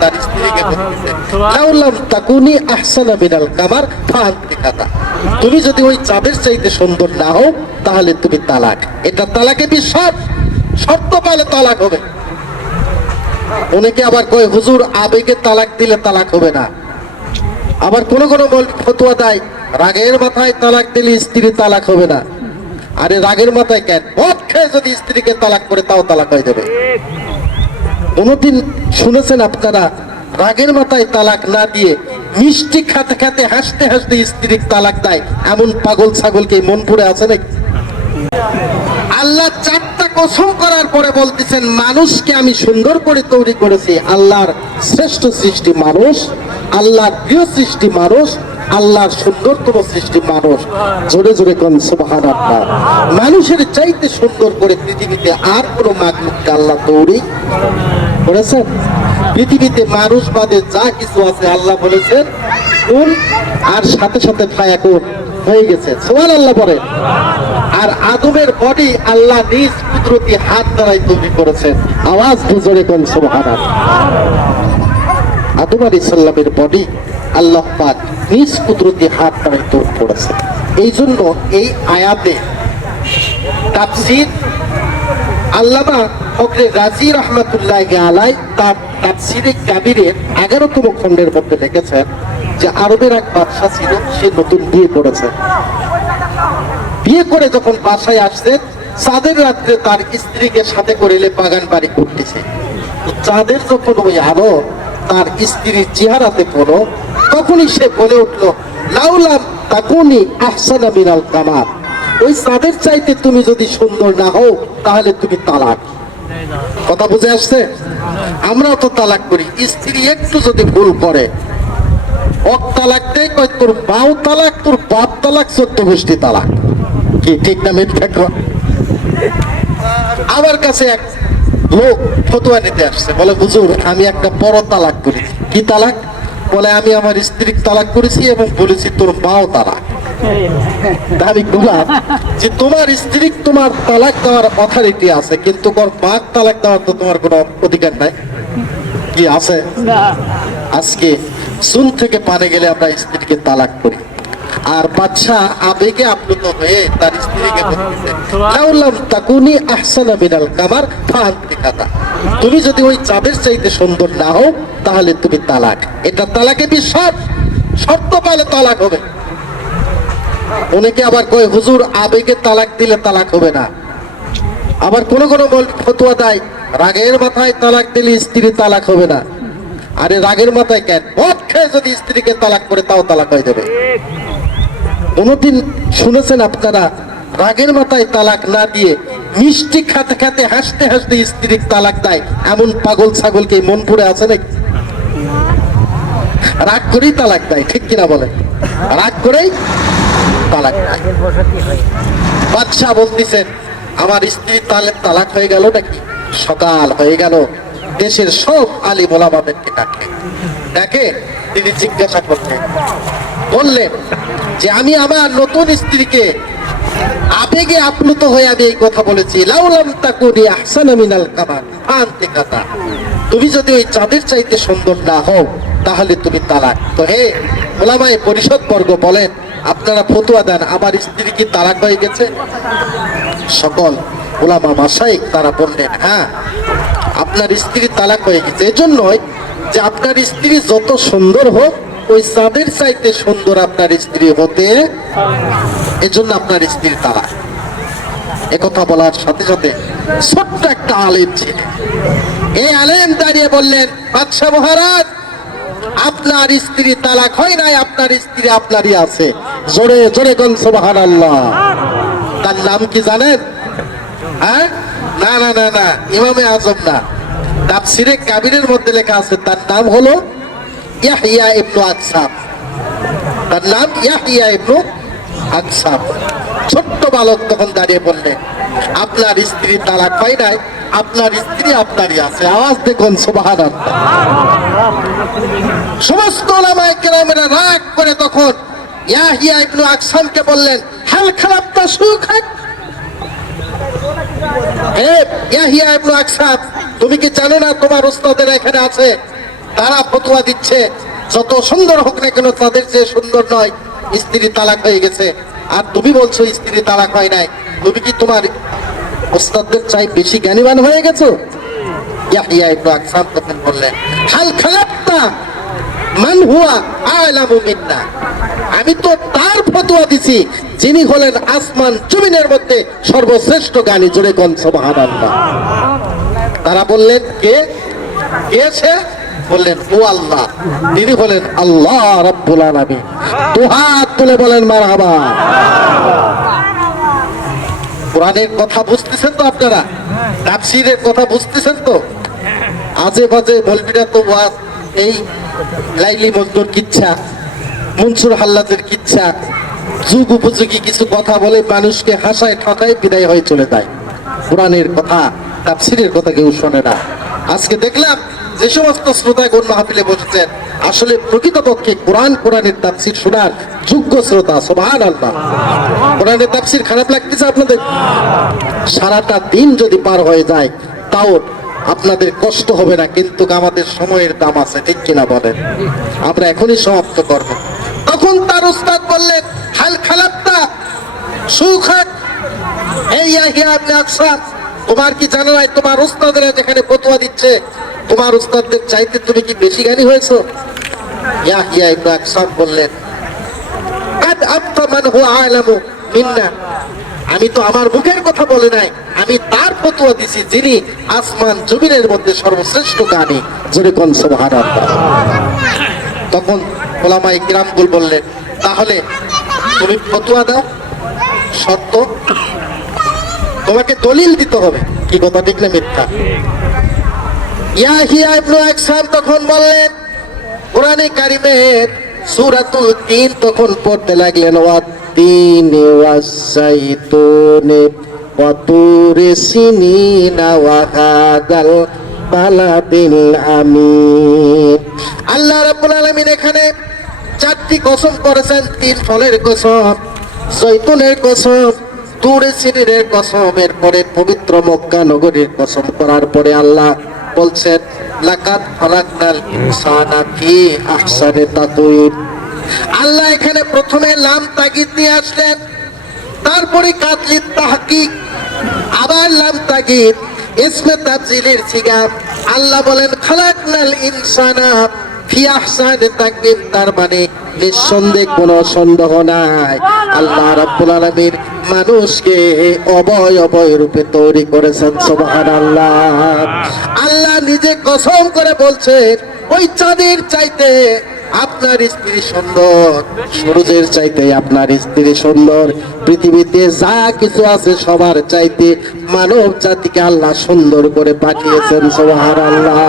তার স্ত্রীকে বলতেছে লাউলাম তাকুনি আহসানা মিনাল কামার ফাহান্তি খাতা। তুমি যদি ওই চাঁদের চাইতে সুন্দর না হও তাহলে তুমি তালাক। এটা তালাকে বিশ্বাস। শর্ত পালে তালাক হবে। অনেকে আবার কয় হুজুর আবেগে তালাক দিলে তালাক হবে না। আবার কোন কোন ফতুয়া দেয় রাগের মাথায় তালাক দিলে স্ত্রী তালাক হবে না। আরে রাগের মাথায় কেন? মদ খেয়ে যদি স্ত্রীকে তালাক করে তাও তালাক হয়ে যাবে। কোনদিন শুনেছেন আপনারা, রাগের মাথায় তালাক না দিয়ে মিষ্টি খাতে খাতে হাসতে হাসতে স্ত্রীর তালাক দেয়। এমন পাগল ছাগলকে মন পড়ে আছে নাকি? আল্লাহ চারটা কসম করার পরে বলতেছেন, মানুষকে আমি সুন্দর করে তৈরি করেছি। আল্লাহর শ্রেষ্ঠ সৃষ্টি মানুষ, আল্লাহর প্রিয় সৃষ্টি মানুষ, আল্লাহর সুন্দরতম সৃষ্টি মানুষ। জোরে জোরে কোন সুবহান আল্লাহ মানুষের চাইতে সুন্দর করে পৃথিবীতে আর কোনো মাকলুককে আল্লাহ তৈরি করেছেন পৃথিবীতে মানুষ বাদে যা কিছু আছে আল্লাহ বলেছেন কোন আর সাথে সাথে ফায়া কোন হয়ে গেছে। সোয়াল আল্লাহ বলে আর আদমের বডি আল্লাহ নিজ কুদরতি হাত দ্বারাই তৈরি করেছেন। আওয়াজ বুঝরে কোন সুবহানাল্লাহ। আদম আলী সাল্লামের বডি আল্লাহ পাক নিজ কুদরতি হাত দ্বারাই তৈরি করেছেন। এই জন্য এই আয়াতে তাফসীর আল্লামা ফকরে গাজী রহমতুল্লাহ আলাই তার তাফসিরে কাবিরের এগারোতম খণ্ডের মধ্যে লিখেছেন যে আরবের এক বাদশা ছিল, সে নতুন বিয়ে করেছে। বিয়ে করে যখন বাসায় আসছে, চাঁদের রাত্রে তার স্ত্রীকে সাথে করে এলে বাগান বাড়ি করতেছে। চাঁদের যখন ওই আলো তার স্ত্রীর চেহারাতে পড়ো তখনই সে বলে উঠল লাউলাম তাকুনি আহসানা মিনাল কামাল। ওই চাঁদের চাইতে তুমি যদি সুন্দর না হও, তাহলে তুমি তালাক। কথা বুঝে আসছে? আমরাও তো তালাক করি। স্ত্রী একটু যদি ভুল করে অক তালাক দেয়, কয় তোর বাউ তালাক, তোর বাপ তালাক, চোদ্দ গোষ্ঠী তালাক। কি ঠিক না মিথ্যা? আমার কাছে এক লোক ফতোয়া নিতে আসছে। বলে, হুজুর, আমি একটা বড় তালাক করেছি। কি তালাক? বলে, আমি আমার স্ত্রী তালাক করেছি এবং বলেছি তোর বাও তালাক। যে তোমার স্ত্রী তোমার তালাক দেওয়ার অথরিটি আছে কিন্তু তালাক দেওয়ার তো তোমার কোনো অধিকার নাই। কি আছে? আজকে চুন থেকে পানে গেলে আমরা স্ত্রীকে তালাক করি। আর বাচ্চা আবেগে আপ্লুত হয়ে তার স্ত্রীকে বলতেছে লাউলাম তাকুনি আহসানা মিনাল কামার ফাহান্তি খাতা তুমি যদি ওই চাঁদের চাইতে সুন্দর না হও তাহলে তুমি তালাক। এটা তালাকে বিশ্বাস। শর্ত পালে তালাক হবে। অনেকে আবার কয়, হুজুর, আবেগে তালাক দিলে তালাক হবে না। আবার কোন কোন ফতুয়া দেয়, রাগের মাথায় তালাক দিলে স্ত্রী তালাক হবে না। আরে রাগের মাথায় কেন? মদ খেয়ে যদি স্ত্রীকে তালাক করে, তাও তালাক হয়ে যাবে। কোনদিন শুনেছেন আপনারা, রাগের মাথায় তালাক না দিয়ে মিষ্টি খাতে খাতে হাসতে হাসতে স্ত্রী তালাক দেয়? এমন পাগল ছাগলকে পড়ে আছে নাকি? রাগ করেই তালাক দেয়, ঠিক কিনা বলে রাগ করেই তালাক বাদশাহ বলতেছেন, আমার স্ত্রী তালে তালাক হয়ে গেল নাকি? সকাল হয়ে গেল। দেশের সব আলী মোলামাদেরকে ডাকে। ডাকে তিনি জিজ্ঞাসা করলেন, বললেন যে, আমি আমার নতুন স্ত্রীকে আবেগে আপ্লুত হয়ে আমি এই কথা বলেছি। লাউলাম তাকুনি আহসানা মিনাল কামাল ফান্তে কাতা। তুমি যদি ওই চাঁদের চাইতে সুন্দর না হও, তাহলে তুমি তালাক। তো হে ওলামায়ে পরিষদ বর্গ বলেন আপনারা ফতুয়া দেন। আমার স্ত্রী কি তালাক হয়ে গেছে? সকল ওলামা মাসাই তারা বললেন হ্যাঁ আপনার স্ত্রী তালাক হয়ে গেছে। এজন্যই যে আপনার স্ত্রী যত সুন্দর হোক, ওই চাঁদের চাইতে সুন্দর আপনার স্ত্রী হতে এজন্য আপনার স্ত্রীর তালাক। একথা বলার সাথে সাথে ছোট্ট একটা আলেম ছিলেন এই আলেম দাঁড়িয়ে বললেন, বাদশাহ মহারাজ আপনার স্ত্রী তালাক হয় নাই, আপনার স্ত্রী আপনারই আছে। জোরে জোরে গন সুবহান আল্লাহ তার নাম কি জানেন? হ্যাঁ? না না না না, ইমামে আজম না। তাফসিরে কাবিরের মধ্যে লেখা আছে, তার নাম হলো ইয়াহিয়া ইবনু আকসাব তার নাম ইয়াহিয়া ইবনু আকসাব ছোট্ট বালক তখন দাঁড়িয়ে বললেন আপনার স্ত্রী তালাক হয় নাই, আপনার স্ত্রী আপনারই আছে। আওয়াজ দেখুন সুবাহান সমস্ত ওলামায়ে কেরামেরা রাগ করে তখন ইয়াহিয়া ইবনু আকসামকে বললেন, হাল খারাপ তা সুখ হয়? ইয়াহিয়া ইবনু আকসাব তুমি কি জানো না তোমার উস্তাদের এখানে আছে? তারা ফতুয়া দিচ্ছে, যত সুন্দর হোক না কেন তাদের চেয়ে সুন্দর নয়, স্ত্রী তালাক হয়ে গেছে। আর তুমি বলছো, স্ত্রী তালাক হয় নাই। তুমি কি তোমার ওস্তাদদের চাই বেশি জ্ঞানীবান হয়ে গেছো? ইয়াহিয়া ইবনে আকসাম তখন বললেন, হাল খালাক্তা মান হুয়া আলামু মিন্না। আমি তো তার ফতোয়া দিছি, যিনি হলেন আসমান জমিনের মধ্যে সর্বশ্রেষ্ঠ জ্ঞানী জুড়ে কোন, সুবহানাল্লাহ। তারা বললেন, কে? কে সে? বললেন, ও আল্লাহ। তিনি বলেন আল্লাহ রাব্বুল আলামিন। দুহাত তুলে বলেন মারহাবা। কোরআনের কথা বুঝতেছেন তো আপনারা? তাফসীরের কথা বুঝতেছেন তো? আজে বাজে মলবিরা তো এই লাইলি মজদুর কিচ্ছা, মনসুর হাল্লাদের কিচ্ছা, যুগ উপযোগী কিছু কথা বলে মানুষকে হাসায় ঠাটায় বিদায় হয়ে চলে যায়। কোরআনের কথা, তাফসীরের কথা কেউ শোনে না। আজকে দেখলাম যে সমস্ত শ্রোতাগণ মাহফিলে বসেছেন, আসলে প্রকৃতপক্ষে কোরআন কোরআনের তাফসীর শোনার যোগ্য শ্রোতা সুবহান আল্লাহ কোরআনের তাফসীর খারাপ লাগতেছে আপনাদের? সারাটা দিন যদি পার হয়ে যায়, তাও আপনাদের কষ্ট হবে না, কিন্তু আমাদের সময়ের দাম আছে, ঠিক কিনা বলেন? আমরা এখনই সমাপ্ত করব। তখন তার উস্তাদ বললেন, হাল খালাপ্তা সুখাক এই ইয়াহিয়া তোমার কি জানা নাই? তোমার উস্তাদরা যেখানে ফতোয়া দিচ্ছে তোমার উস্তাদদের চাইতে তুমি কি বেশি জ্ঞানী হয়েছো? ইয়াহিয়া ইবনে আকসাম বললেন, কাদ আফতা মান হুয়া আলামু মিন্না। আমি তো আমার মুখের কথা বলে নাই, আমি তার ফতোয়া দিছি যিনি আসমান জমিনের মধ্যে সর্বশ্রেষ্ঠ জ্ঞানী জোরে কোন সুবহানাল্লাহ। তখন ওলামাই কিরামগুল বললেন, তাহলে তুমি ফতোয়া দাও সত্য তোমাকে দলিল দিতে হবে। কি কথা, ঠিক না মিথ্যা? ইয়াহিয়া ইবনু আকসাম তখন বললেন, কোরআনে কারিমের সূরাতুল তিন তখন পড়তে লাগলেন ওয়া ওয়াতিন ওয়াসাইতুন ওয়াতুরে সিনিনা ওয়া হাদাল বালাদিল আমিন। আল্লাহ রাব্বুল আলামিন এখানে চারটি কসম করেছেন, তিন ফলের কসম, জৈতুনের কসম, তুরে সিনিরের কসম, এরপরে পবিত্র মক্কা নগরীর কসম করার পরে আল্লাহ বলছেন লাকাত ফারাকনাল ইনসানা ফি আহসানি তাকওয়িম। আল্লাহ এখানে প্রথমে লাম তাগিদ নিয়ে আসলেন, তারপরে কাতলি তাহকিক, আবার লাম তাগিদ, ইসমে তাফজিলের সিগা আল্লাহ বলেন, খালাকনাল ইনসানা ফি আহসানি তাকওয়িম। তার মানে নিঃসন্দেহে কোনো সন্দেহ নাই। আল্লাহ রাব্বুল আলামিন মানুষকে অবয় অবয় রূপে তৈরি করেছেন, সুবহানাল্লাহ। আল্লাহ আল্লাহ নিজে কসম করে বলছেন, ওই চাঁদের চাইতে আপনার স্ত্রী সুন্দর, সূর্যের চাইতে আপনার স্ত্রী সুন্দর। পৃথিবীতে যা কিছু আছে সবার চাইতে মানব জাতিকে আল্লাহ সুন্দর করে পাঠিয়েছেন, সুবহানাল্লাহ।